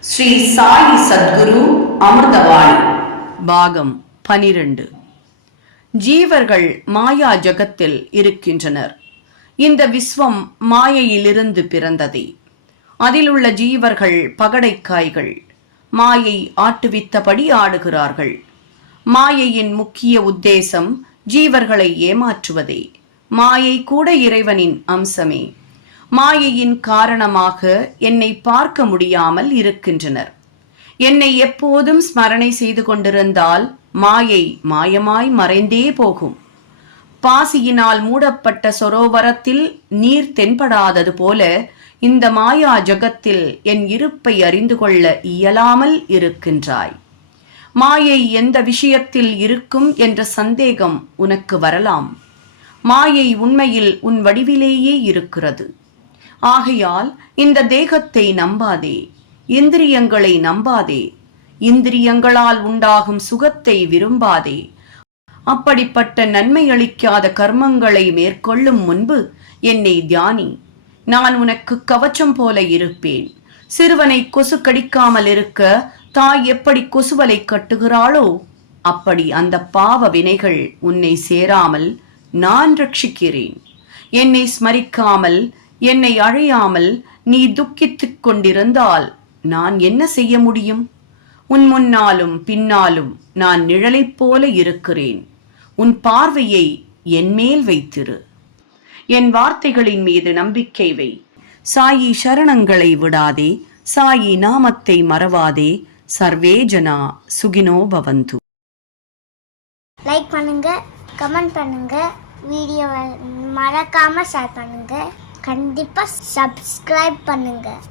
ஸ்ரீ சாயி சத்குரு அமிர்தவாணி பாகம் பனிரெண்டு. ஜீவர்கள் மாயா ஜகத்தில் இருக்கின்றனர். இந்த விஸ்வம் மாயையிலிருந்து பிறந்ததே. அதிலுள்ள ஜீவர்கள் பகடைக்காய்கள். மாயை ஆட்டுவித்தபடி ஆடுகிறார்கள். மாயையின் முக்கிய உத்தேசம் ஜீவர்களை ஏமாற்றுவதே. மாயை கூட இறைவனின் அம்சமே. மாயையின் காரணமாக என்னை பார்க்க முடியாமல் இருக்கின்றனர். என்னை எப்போதும் ஸ்மரணை செய்து கொண்டிருந்தால் மாயை மாயமாய் மறைந்தே போகும். பாசியினால் மூடப்பட்ட சரோவரத்தில் நீர் தென்படாதது போல இந்த மாயா ஜகத்தில் என் இருப்பை அறிந்து கொள்ள இயலாமல் இருக்கின்றாய். மாயை எந்த விஷயத்தில் இருக்கும் என்ற சந்தேகம் உனக்கு வரலாம். மாயை உண்மையில் உன் வடிவிலேயே இருக்கிறது. ஆகையால் இந்த தேகத்தை நம்பாதே இந்திரியங்களை நம்பாதே இந்திரியங்களால் உண்டாகும் சுகத்தை விரும்பாதே. அப்படிப்பட்ட நன்மையளிக்காத கர்மங்களை மேற்கொள்ளும் முன்பு என்னை தியானி. நான் உனக்கு கவச்சம் போல இருப்பேன். சிறுவனை கொசு கடிக்காமல் இருக்க தாய் எப்படி கொசுவலை கட்டுகிறாளோ அப்படி அந்த பாவ வினைகள் உன்னை சேராமல் நான் ரட்சிக்கிறேன். என்னை ஸ்மரிக்காமல் என்னை அழையாமல் நீ துக்கித்துக் கொண்டிருந்தால் நான் என்ன செய்ய முடியும்? உன் முன்னாலும் பின்னாலும் நான் நிழலைப் போல இருக்கிறேன். உன் பார்வையை என் மேல் வைத்திரு. என் வார்த்தைகளின் மீது நம்பிக்கை வை. சாயி சரணங்களை விடாதே. சாயி நாமத்தை மறவாதே. சர்வே ஜனா சுகினோ பவந்து. லைக் பண்ணுங்க கமெண்ட் பண்ணுங்க வீடியோவை மறக்காம ஷேர் பண்ணுங்க. கண்டிப்பாக சப்ஸ்கிரைப் பண்ணுங்கள்